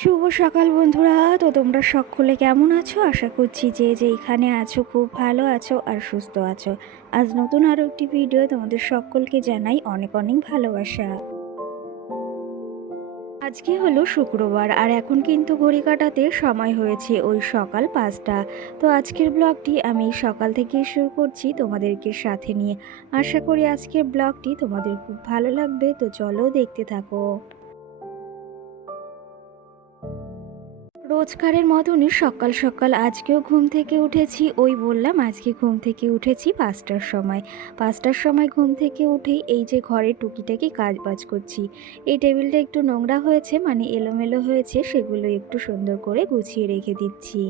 শুভ সকাল বন্ধুরা। তো তোমরা সকলে কেমন আছো? আশা করছি যে যেখানে আছো খুব ভালো আছো আর সুস্থ আছো। আজ নতুন আরও একটি ভিডিও তোমাদের সকলকে জানাই অনেক অনেক ভালোবাসা। আজকে হলো শুক্রবার আর এখন কিন্তু ঘড়ি কাটাতে সময় হয়েছে ওই সকাল 5টা। তো আজকের ব্লগটি আমি সকাল থেকে শুরু করছি তোমাদেরকে সাথে নিয়ে। আশা করি আজকের ব্লগটি তোমাদের খুব ভালো লাগবে, তো চলো দেখতে থাকো। রোজকারের মতনই সকাল সকাল আজকেও ঘুম থেকে উঠেছি। ওই বললাম আজকে ঘুম থেকে উঠেছি 5টার সময়। 5টার সময় ঘুম থেকে উঠেই এই যে ঘরে টুকিটাকি কাজ বাজ করছি। এই টেবিলটা একটু নোংরা হয়েছে, মানে এলোমেলো হয়েছে, সেগুলো একটু সুন্দর করে গুছিয়ে রেখে দিচ্ছি।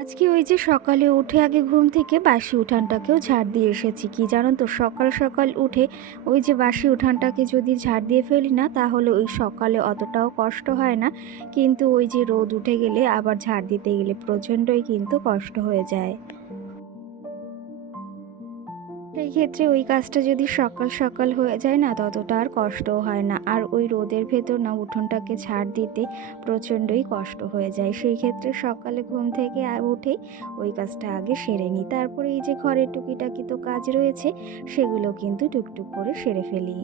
আজকে ওই যে সকালে উঠে আগে ঘুম থেকে বাসি উঠানটাকেও ঝাড় দিয়ে এসেছি। কি জানো তো, সকাল সকাল উঠে ওই যে বাসি উঠানটাকে যদি ঝাড় দিয়ে ফেলি না, তাহলে ওই সকালে অতটাও কষ্ট হয় না, কিন্তু ওই যে রোদ উঠে গেলে আবার ঝাড় দিতে গেলে প্রচণ্ডই কিন্তু কষ্ট হয়ে যায়। সেই ক্ষেত্রে ওই কাজটা যদি সকাল সকাল হয়ে যায় না, ততটা আর কষ্টও হয় না। আর ওই রোদের ভেতর না উঠোনটাকে ঝাড় দিতে প্রচণ্ডই কষ্ট হয়ে যায়। সেই ক্ষেত্রে সকালে ঘুম থেকে উঠেই ওই কাজটা আগে সেরে নিই। তারপরে এই যে ঘরের টুকিটাকি তো কাজ রয়েছে, সেগুলো কিন্তু টুকটুক করে সেরে ফেলি।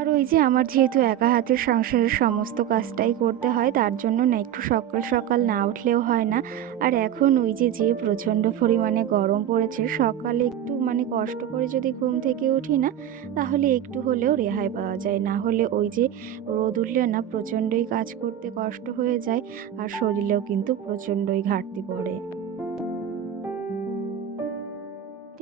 আর ওই যে আমার যেহেতু একা হাতের সংসারের সমস্ত কাজটাই করতে হয়, তার জন্য না একটু সকাল সকাল না উঠলেও হয় না। আর এখন ওই যে যে প্রচণ্ড পরিমাণে গরম পড়েছে, সকালে একটু মানে কষ্ট করে যদি ঘুম থেকে উঠি না, তাহলে একটু হলেও রেহাই পাওয়া যায়। না হলে ওই যে রোদ উঠলে না প্রচণ্ডই কাজ করতে কষ্ট হয়ে যায়, আর শরীরেও কিন্তু প্রচণ্ডই ঘাটতি পড়ে।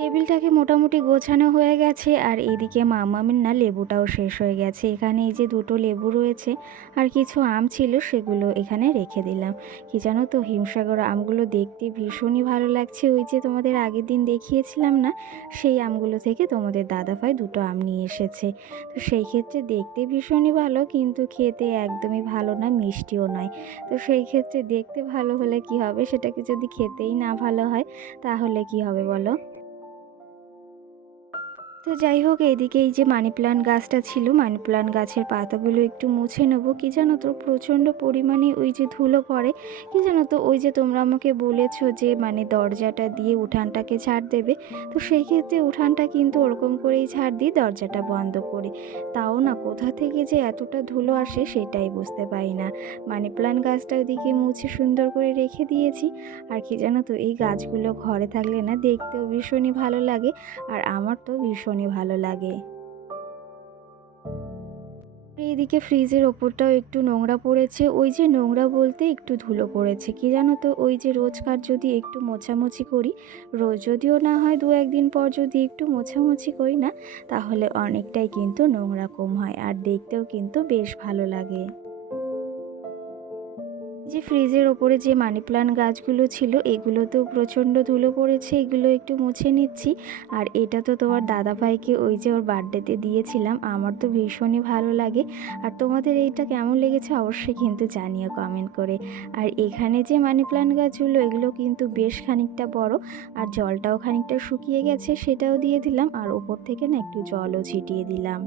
টেবিলটাকে মোটামুটি গোছানো হয়ে গেছে, আর এদিকে মামামের না লেবুটাও শেষ হয়ে গেছে। এখানে এই যে দুটো লেবু রয়েছে আর কিছু আম ছিল, সেগুলো এখানে রেখে দিলাম। কি জানো তো, হিমসাগর আমগুলো দেখতে ভীষণই ভালো লাগছে। ওই যে তোমাদের আগের দিন দেখিয়েছিলাম না, সেই আমগুলো থেকে তোমাদের দাদাভাই দুটো আম নিয়ে এসেছে। তো সেই ক্ষেত্রে দেখতে ভীষণই ভালো, কিন্তু খেতে একদমই ভালো না, মিষ্টিও নয়। তো সেই ক্ষেত্রে দেখতে ভালো হলে কি হবে, সেটাকে যদি খেতেই না ভালো হয়, তাহলে কি হবে বলো? তো যাই হোক, এদিকে এই যে মানি প্লান্ট গাছটা ছিল, মানি প্লান্ট গাছের পাতাগুলো একটু মুছে নেবো। কি জানো তো, প্রচণ্ড পরিমাণে ওই যে ধুলো পড়ে। কি জানো তো, ওই যে তোমরা আমাকে বলেছো যে মানে দরজাটা দিয়ে উঠানটাকে ঝাড় দেবে, তো সেই ক্ষেত্রে উঠানটা কিন্তু ওরকম করেই ঝাড় দিই, দরজাটা বন্ধ করে। তাও না কোথা থেকে যে এতটা ধুলো আসে সেটাই বুঝতে পারি না। মানি প্লান্ট গাছটা ওদিকে মুছে সুন্দর করে রেখে দিয়েছি। আর কি জানো তো, এই গাছগুলো ঘরে থাকলে না দেখতেও ভীষণই ভালো লাগে, আর আমার তো ভীষণই ভালো লাগে। এইদিকে ফ্রিজের ওপরটাও একটু নোংরা পড়েছে। ওই যে নোংরা বলতে একটু ধুলো পড়েছে। কি জানো তো, ওই যে রোজকার যদি একটু মোছামুছি করি, রোজ যদিও না হয় 2-1 দিন পর যদি একটু মোছামুছি করি না, তাহলে অনেকটাই কিন্তু নোংরা কম হয়, আর দেখতেও কিন্তু বেশ ভালো লাগে। যে ফ্রিজের ওপরে যে মানি প্লান্ট গাছগুলো ছিল, এগুলোতেও প্রচণ্ড ধুলো পড়েছে, এগুলো একটু মুছে নিচ্ছি। আর এটা তো তোমার দাদাভাইকে ওই যে ওর বার্থডেতে দিয়েছিলাম, আমার তো ভীষণই ভালো লাগে। আর তোমাদের এইটা কেমন লেগেছে অবশ্যই কিন্তু জানিও কমেন্ট করে। আর এখানে যে মানি প্লান্ট গাছগুলো, এগুলো কিন্তু বেশ খানিকটা বড়, আর জলটাও খানিকটা শুকিয়ে গেছে, সেটাও দিয়ে দিলাম। আর ওপর থেকে না একটু জলও ছিটিয়ে দিলাম।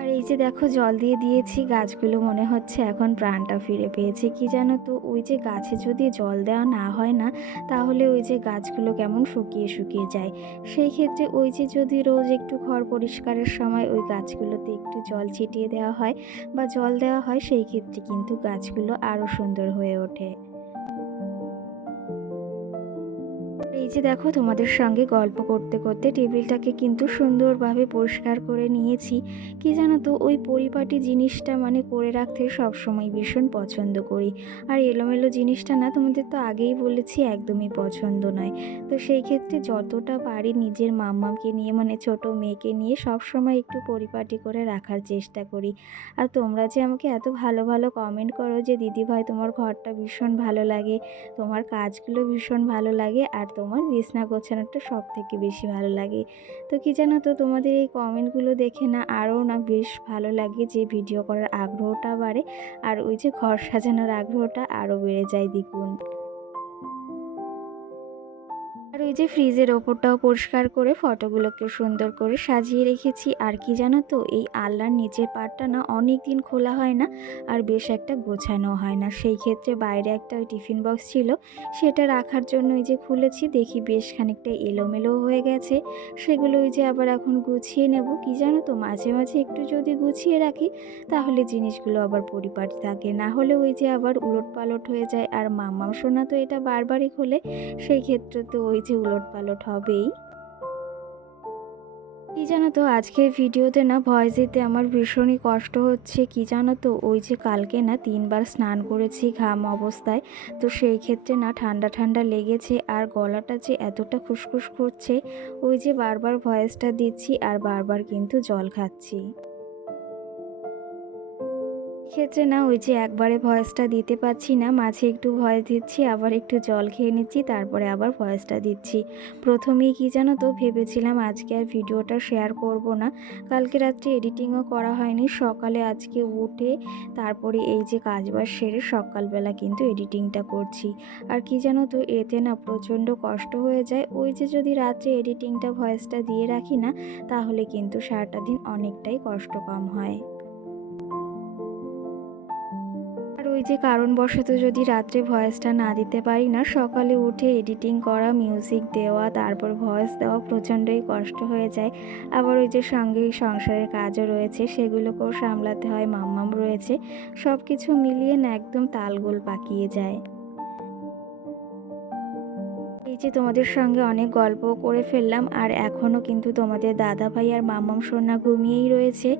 আর এই যে দেখো, জল দিয়ে দিয়েছি, গাছগুলো মনে হচ্ছে এখন প্রাণটা ফিরে পেয়েছে। কি জানো তো, ওই যে গাছে যদি জল দেওয়া না হয় না, তাহলে ওই যে গাছগুলো কেমন শুকিয়ে শুকিয়ে যায়। সেই ক্ষেত্রে ওই যে যদি রোজ একটু ঘর পরিষ্কারের সময় ওই গাছগুলোতে একটু জল ছিটিয়ে দেওয়া হয় বা জল দেওয়া হয়, সেই ক্ষেত্রে কিন্তু গাছগুলো আরও সুন্দর হয়ে ওঠে। এই যে দেখো তোমাদের সঙ্গে গল্প করতে করতে টেবিলটাকে কিন্তু সুন্দরভাবে পরিষ্কার করে নিয়েছি। কি জানো তো, ওই পরিপাটি জিনিসটা মানে করে রাখতে সবসময় ভীষণ পছন্দ করি। আর এলোমেলো জিনিসটা না, তোমাদের তো আগেই বলেছি, একদমই পছন্দ নয়। তো সেই ক্ষেত্রে যতটা পারি নিজের মাম্মাকে নিয়ে মানে ছোট মেয়েকে নিয়ে সবসময় একটু পরিপাটি করে রাখার চেষ্টা করি। আর তোমরা যে আমাকে এত ভালো ভালো কমেন্ট করো যে দিদিভাই তোমার ঘরটা ভীষণ ভালো লাগে, তোমার কাজগুলো ভীষণ ভালো লাগে, আর তোমার বিছনা গোছানোটা সব থেকে বেশি ভালো লাগে। তো কি জানো তো, তোমাদের এই কমেন্টগুলো দেখে না আরও না বেশ ভালো লাগে, যে ভিডিও করার আগ্রহটা বাড়ে, আর ওই যে ঘর সাজানোর আগ্রহটা আরও বেড়ে যায় দ্বিগুণ। আর ওই যে ফ্রিজের ওপরটাও পরিষ্কার করে ফটোগুলোকে সুন্দর করে সাজিয়ে রেখেছি। আর কি জানো তো, এই আলনার নিচের পাটটা না অনেক দিন খোলা হয় না, আর বেশ একটা গোছানো হয় না। সেই ক্ষেত্রে বাইরে একটা ওই টিফিন বক্স ছিল, সেটা রাখার জন্য ওই যে খুলেছি, দেখি বেশ খানিকটা এলোমেলো হয়ে গেছে। সেগুলো ওই যে আবার এখন গুছিয়ে নেব। কি জানো তো, মাঝে মাঝে একটু যদি গুছিয়ে রাখি তাহলে জিনিসগুলো আবার পরিপাটি থাকে, না হলে ওই যে আবার উলটপালট হয়ে যায়। আর মাম্মাম সোনা তো এটা বারবারই খোলে, সেই ক্ষেত্রে তো ওই যে উলটপালট হবেই। কি জানো তো, আজকের ভিডিওতে না ভয়েস দিতে আমার ভীষণই কষ্ট হচ্ছে। কি জানো তো, ওই যে কালকে না 3বার স্নান করেছি ঘাম অবস্থায়, তো সেই ক্ষেত্রে না ঠান্ডা ঠান্ডা লেগেছে, আর গলাটা যে এতটা খুসখুস করছে, ওই যে বারবার ভয়েসটা দিচ্ছি আর বারবার কিন্তু জল খাচ্ছি। ক্ষেত্রে না ওই যে একবারে ভয়েসটা দিতে পারছি না, মাঝে একটু ভয়েস দিচ্ছি, আবার একটু জল খেয়ে নিচ্ছি, তারপরে আবার ভয়েসটা দিচ্ছি। প্রথমেই কি জানো তো, ভেবেছিলাম আজকে আর ভিডিওটা শেয়ার করব না। কালকে রাত্রে এডিটিংও করা হয়নি, সকালে আজকে উঠে তারপরে এই যে কাজবাজ সেরে সকালবেলা কিন্তু এডিটিংটা করছি। আর কি জানো তো, এতে না প্রচণ্ড কষ্ট হয়ে যায়। ওই যে যদি রাত্রে এডিটিংটা ভয়েসটা দিয়ে রাখি না, তাহলে কিন্তু সারাটা দিন অনেকটাই কষ্ট কম হয়। আর ওই যে কারণবশত যদি রাত্রে ভয়েসটা না দিতে পারি না, সকালে উঠে এডিটিং করা, মিউজিক দেওয়া, তারপর ভয়েস দেওয়া প্রচণ্ডই কষ্ট হয়ে যায়। আবার ওই যে সঙ্গে সংসারের কাজও রয়েছে, সেগুলোকেও সামলাতে হয়, মাম্মাম রয়েছে, সব কিছু মিলিয়ে না একদম তালগোল পাকিয়ে যায়। এই যে তোমাদের সঙ্গে অনেক গল্প করে ফেললাম, আর এখনও কিন্তু তোমাদের দাদাভাই আর মাম্মাম সোনা ঘুমিয়েই রয়েছে।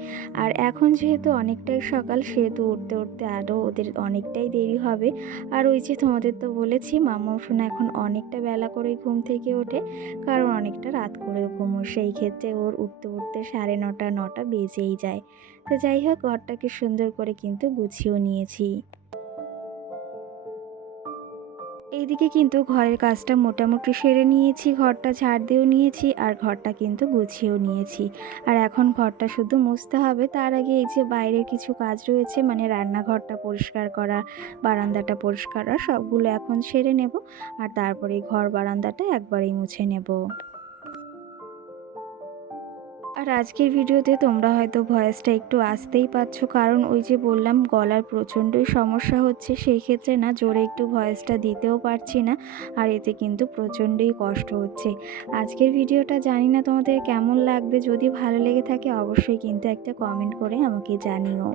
আর এখন যেহেতু অনেকটাই সকাল, সেহেতু উঠতে উঠতে আরও ওদের অনেকটাই দেরি হবে। আর ওই যে তোমাদের তো বলেছি, মাম্মাম সোনা এখন অনেকটা বেলা করে ঘুম থেকে ওঠে, কারণ অনেকটা রাত করেও ঘুমোয়। সেই ক্ষেত্রে ওর উঠতে উঠতে 9:30 9টা বেজেই যায়। তো যাই হোক, ঘরটাকে সুন্দর করে কিন্তু গুছিয়েও নিয়েছি। এইদিকে কিন্তু ঘরের কাজটা মোটামুটি সেরে নিয়েছি, ঘরটা ঝাড় দিয়েও নিয়েছি, আর ঘরটা কিন্তু গুছিয়েও নিয়েছি। আর এখন ঘরটা শুধু মুছতে হবে, তার আগে এই যে বাইরের কিছু কাজ রয়েছে, মানে রান্নাঘরটা পরিষ্কার করা, বারান্দাটা পরিষ্কার করা, সবগুলো এখন সেরে নেব। আর তারপরে ঘর বারান্দাটা একবারেই মুছে নেব। আর আজকের ভিডিওতে তোমরা হয়তো ভয়েসটা একটু আসতেই পাচ্ছ, কারণ ওই যে বললাম গলার প্রচণ্ডই সমস্যা হচ্ছে, সেই ক্ষেত্রে না জোরে একটু ভয়েসটা দিতেও পারছি না, আর এতে কিন্তু প্রচণ্ডই কষ্ট হচ্ছে। আজকের ভিডিওটা জানি না তোমাদের কেমন লাগবে, যদি ভালো লেগে থাকে অবশ্যই কিন্তু একটা কমেন্ট করে আমাকে জানিও।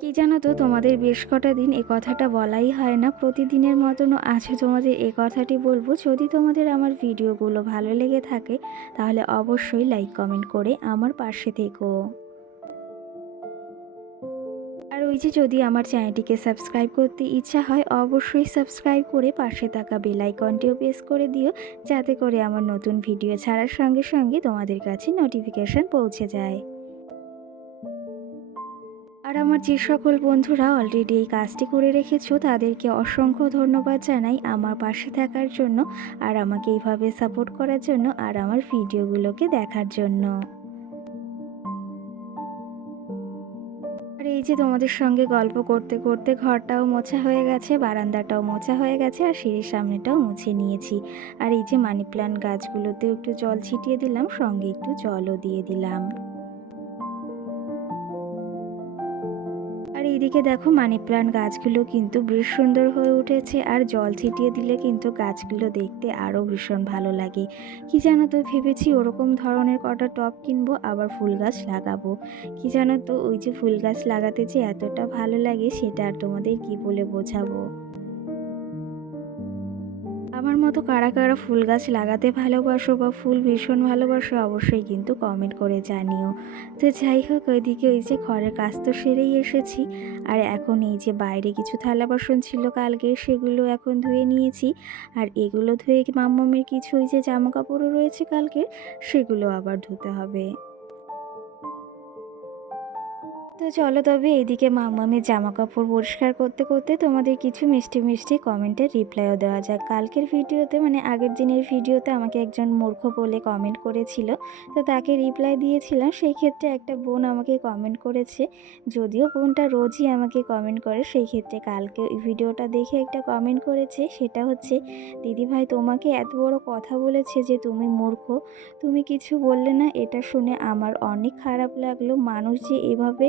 কি জানো তো, তোমাদের বেশ কটা দিন এ কথাটা বলাই হয় না, প্রতিদিনের মতনও আজ তোমাদের এ কথাটি বলবো, যদি তোমাদের আমার ভিডিওগুলো ভালো লেগে থাকে তাহলে অবশ্যই লাইক কমেন্ট করে আমার পাশে থেকো। আর ওই যে যদি আমার চ্যানেলটিকে সাবস্ক্রাইব করতে ইচ্ছা হয়, অবশ্যই সাবস্ক্রাইব করে পাশে থাকা বেল আইকনটিও প্রেস করে দিও, যাতে করে আমার নতুন ভিডিও ছাড়ার সঙ্গে সঙ্গে তোমাদের কাছে নোটিফিকেশান পৌঁছে যায়। আর আমার যে সকল বন্ধুরা অলরেডি এই কাজটি করে রেখেছো, তাদেরকে অসংখ্য ধন্যবাদ জানাই আমার পাশে থাকার জন্য, আর আমাকে এইভাবে সাপোর্ট করার জন্য, আর আমার ভিডিওগুলোকে দেখার জন্য। আর এই যে তোমাদের সঙ্গে গল্প করতে করতে ঘরটাও মোছা হয়ে গেছে, বারান্দাটাও মোছা হয়ে গেছে, আর সিঁড়ির সামনেটাও মুছে নিয়েছি। আর এই যে মানি প্ল্যান্ট গাছগুলোতেও একটু জল ছিটিয়ে দিলাম, সঙ্গে একটু জলও দিয়ে দিলাম। আর এইদিকে দেখো, মানি প্ল্যান্ট গাছগুলো কিন্তু বেশ সুন্দর হয়ে উঠেছে, আর জল ছিটিয়ে দিলে কিন্তু গাছগুলো দেখতে আরও ভীষণ ভালো লাগে। কি জানো তো, ভেবেছি ওরকম ধরনের কটা টব কিনবো, আবার ফুল গাছ লাগাবো। কি জানো তো, ওই যে ফুল গাছ লাগাতে যে এতটা ভালো লাগে, সেটা আর তোমাদের কি বলে বোঝাবো। আমার মতো কারা কারা ফুল গাছ লাগাতে ভালোবাসো বা ফুল ভীষণ ভালোবাসো অবশ্যই কিন্তু কমেন্ট করে জানিও। তো যাই হোক, ওইদিকে ওই যে ঘরের কাজ তো সেরেই এসেছি, আর এখন এই যে বাইরে কিছু থালা বাসন ছিল কালকে, সেগুলো এখন ধুয়ে নিয়েছি। আর এগুলো ধুয়ে মাম্মামের কিছু ওই যে জামা কাপড়ও রয়েছে কালকে, সেগুলো আবার ধুতে হবে। তো চলো তবে এদিকে মামামের জামা কাপড় পরিষ্কার করতে করতে তোমাদের কিছু মিষ্টি মিষ্টি কমেন্টের রিপ্লাইও দেওয়া যাক। কালকের ভিডিওতে মানে আগের দিনের ভিডিওতে আমাকে একজন মূর্খ বলে কমেন্ট করেছিল, তো তাকে রিপ্লাই দিয়েছিলাম। সেই ক্ষেত্রে একটা বোন আমাকে কমেন্ট করেছে, যদিও বোনটা রোজই আমাকে কমেন্ট করে, সেই ক্ষেত্রে কালকে ওই ভিডিওটা দেখে একটা কমেন্ট করেছে, সেটা হচ্ছে, দিদিভাই তোমাকে এত বড় কথা বলেছে যে তুমি মূর্খ, তুমি কিছু বললে না। এটা শুনে আমার অনেক খারাপ লাগলো, মানুষ যে এভাবে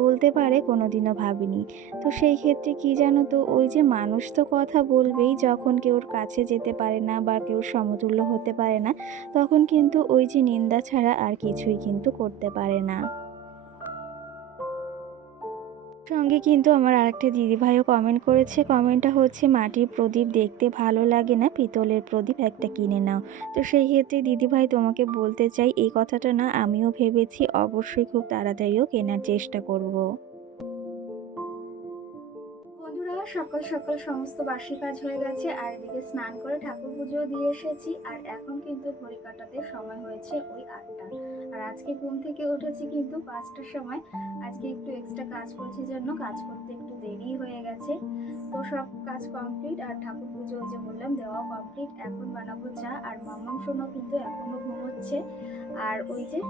বলতে পারে কোনোদিনও ভাবিনি। তো সেই ক্ষেত্রে কি জানো তো, ওই যে মানুষ তো কথা বলবেই, যখন কেউর কাছে যেতে পারে না বা কেউ সমতুল্য হতে পারে না, তখন কিন্তু ওই যে নিন্দা ছাড়া আর কিছুই কিন্তু করতে পারে না। সঙ্গে কিন্তু আমার আরেকটা দিদিভাইও কমেন্ট করেছে, কমেন্টটা হচ্ছে, মাটির প্রদীপ দেখতে ভালো লাগে না, পিতলের প্রদীপ একটা কিনে নাও। তো সেই ক্ষেত্রে দিদিভাই তোমাকে বলতে চাই, এই কথাটা না আমিও ভেবেছি, অবশ্যই খুব তাড়াতাড়িও কেনার চেষ্টা করব। বন্ধুরা, সকাল সকাল সমস্ত বাসি কাজ হয়ে গেছে, আর এদিকে স্নান করে ঠাকুর পুজো দিয়ে এসেছি। আর এখন কিন্তু ঘড়ি কাটাতে সময় হয়েছে ওই 8টা। আর আজকে ঘুম থেকে উঠেছি কিন্তু 5টার সময়। আজকে একটু এক্সট্রা কাজ করছি জন্য কাজ করতে একটু দেরি হয়ে গেছে। তো সব কাজ কমপ্লিট, আর ঠাকুর পুজো ওই যে বললাম দেওয়া কমপ্লিট। এখন বানাবো চা, আর মামাম সোনাও কিন্তু এখনো ঘুমোচ্ছে। আর ওই যে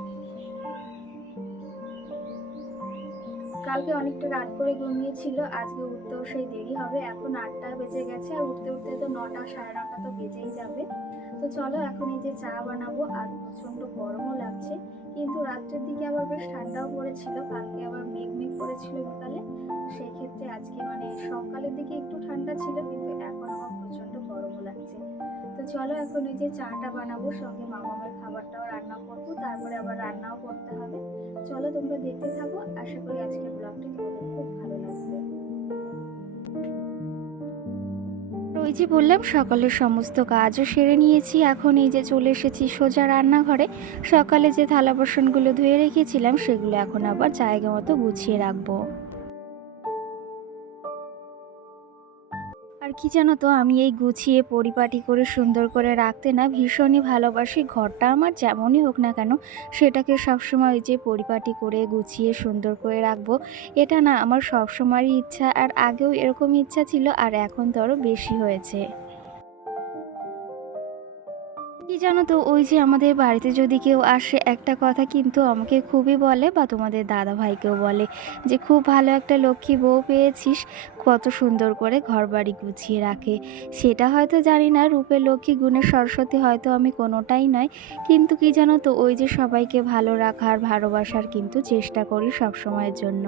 কালকে অনেকটা রাত করে ঘুমিয়েছিল, আজকে উঠতেও সেই দেরি হবে। এখন 8টা বেজে গেছে, আর উঠতে উঠতে তো 9টা সাড়ে 9টা তো বেজেই যাবে। তো চলো এখন এই যে চা বানাবো, আর প্রচণ্ড গরমও লাগছে, কিন্তু রাত্রের দিকে আবার বেশ ঠান্ডাও পড়েছিল। কালকে আবার মেঘ মেঘ করেছিল বিকালে, তো সেই ক্ষেত্রে আজকে মানে সকালের দিকে একটু ঠান্ডা ছিল, কিন্তু এখন আবার প্রচণ্ড গরমও লাগছে। তো চলো এখন এই যে চাটা বানাবো, সঙ্গে মামামের খাবারটাও রান্না করবো, তারপরে আবার রান্নাও করতে হবে। চলো তোমরা দেখতে থাকো, আশা করি আজকের ব্লগটি তোমাদের খুব ভালো লাগবে। ওই যে বললাম সকালের সমস্ত কাজও সেরে নিয়েছি, এখন এই যে চলে এসেছি সোজা রান্নাঘরে। সকালে যে থালা বাসনগুলো ধুয়ে রেখেছিলাম সেগুলো এখন আবার জায়গা মতো গুছিয়ে রাখবো। আর কি জানো তো, আমি এই গুছিয়ে পরিপাটি করে সুন্দর করে রাখতে না ভীষণই ভালোবাসি। ঘরটা আমার যেমনই হোক না কেন, সেটাকে সবসময় ওই যে পরিপাটি করে গুছিয়ে সুন্দর করে রাখবো, এটা না আমার সবসময়ই ইচ্ছা। আর আগেও এরকমই ইচ্ছা ছিল, আর এখন তো আরও বেশি হয়েছে। কি জানো তো, ওই যে আমাদের বাড়িতে যদি কেউ আসে, একটা কথা কিন্তু আমাকে খুবই বলে, বা তোমাদের দাদা ভাইকেও বলে, যে খুব ভালো একটা লক্ষ্মী বউ পেয়েছিস, কত সুন্দর করে ঘরবাড়ি গুছিয়ে রাখে। সেটা হয়তো জানি না, রূপে লক্ষ্মী গুণে সরস্বতী হয়তো আমি কোনোটাই নয়, কিন্তু কি জানো তো, ওই যে সবাইকে ভালো রাখার ভালোবাসার কিন্তু চেষ্টা করি সব সময়ের জন্য।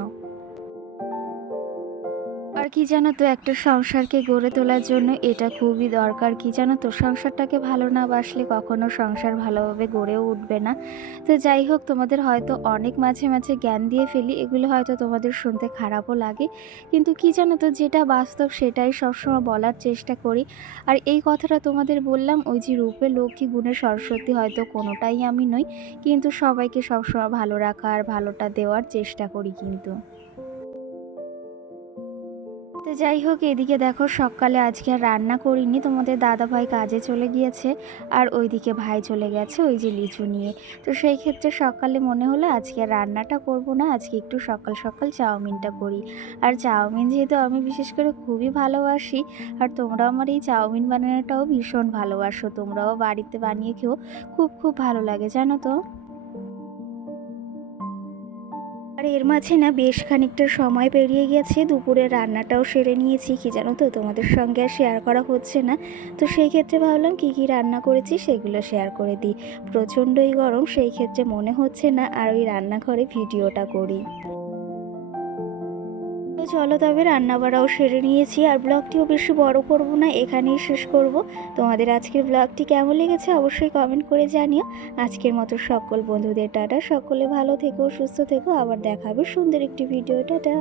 আর কি জানো তো, একটা সংসারকে গড়ে তোলার জন্য এটা খুবই দরকার। কি জানো তো, সংসারটাকে ভালো না বাসলে কখনো সংসার ভালোভাবে গড়েও উঠবে না। তো যাই হোক, তোমাদের হয়তো অনেক মাঝে মাঝে জ্ঞান দিয়ে ফেলি, এগুলো হয়তো তোমাদের শুনতে খারাপও লাগে, কিন্তু কি জানো তো, যেটা বাস্তব সেটাই সবসময় বলার চেষ্টা করি। আর এই কথাটা তোমাদের বললাম, ওই যে রূপে লক্ষ্মী গুণে সরস্বতী হয়তো কোনোটাই আমি নই, কিন্তু সবাইকে সবসময় ভালো রাখা আর ভালোটা দেওয়ার চেষ্টা করি কিন্তু। তো যাই হোক, এদিকে দেখো সকালে আজকে আর রান্না করিনি, তোমাদের দাদা ভাই কাজে চলে গিয়েছে, আর ওইদিকে ভাই চলে গেছে ওই যে লিচু নিয়ে। তো সেই ক্ষেত্রে সকালে মনে হলো আজকে আর রান্নাটা করব না, আজকে একটু সকাল সকাল চাউমিনটা করি। আর চাউমিন যেহেতু আমি বিশেষ করে খুবই ভালোবাসি, আর তোমরা আমার এই চাউমিন বানানোটাও ভীষণ ভালোবাসো, তোমরাও বাড়িতে বানিয়ে খেও, খুব খুব ভালো লাগে জানো তো। আর এর মাঝে না বেশ খানিকটা সময় পেরিয়ে গেছে, দুপুরের রান্নাটাও সেরে নিয়েছি। কি জানো তো, তোমাদের সঙ্গে আর শেয়ার করা হচ্ছে না, তো সেই ক্ষেত্রে ভাবলাম কি কি রান্না করেছি সেগুলো শেয়ার করে দিই। প্রচণ্ডই গরম, সেই ক্ষেত্রে মনে হচ্ছে না আর ওই রান্নাঘরে ভিডিওটা করি। তো চলো তবে রান্না বাড়াও সেরে নিয়েছি, আর ব্লগটিও বেশি বড় করব না, এখানেই শেষ করব। তোমাদের আজকের ব্লগটি কেমন লেগেছে অবশ্যই কমেন্ট করে জানিও। আজকের মতো সকল বন্ধুদের টাটা, সকলে ভালো থেকো, সুস্থ থেকো, আবার দেখা হবে সুন্দর একটি ভিডিও। টাটা।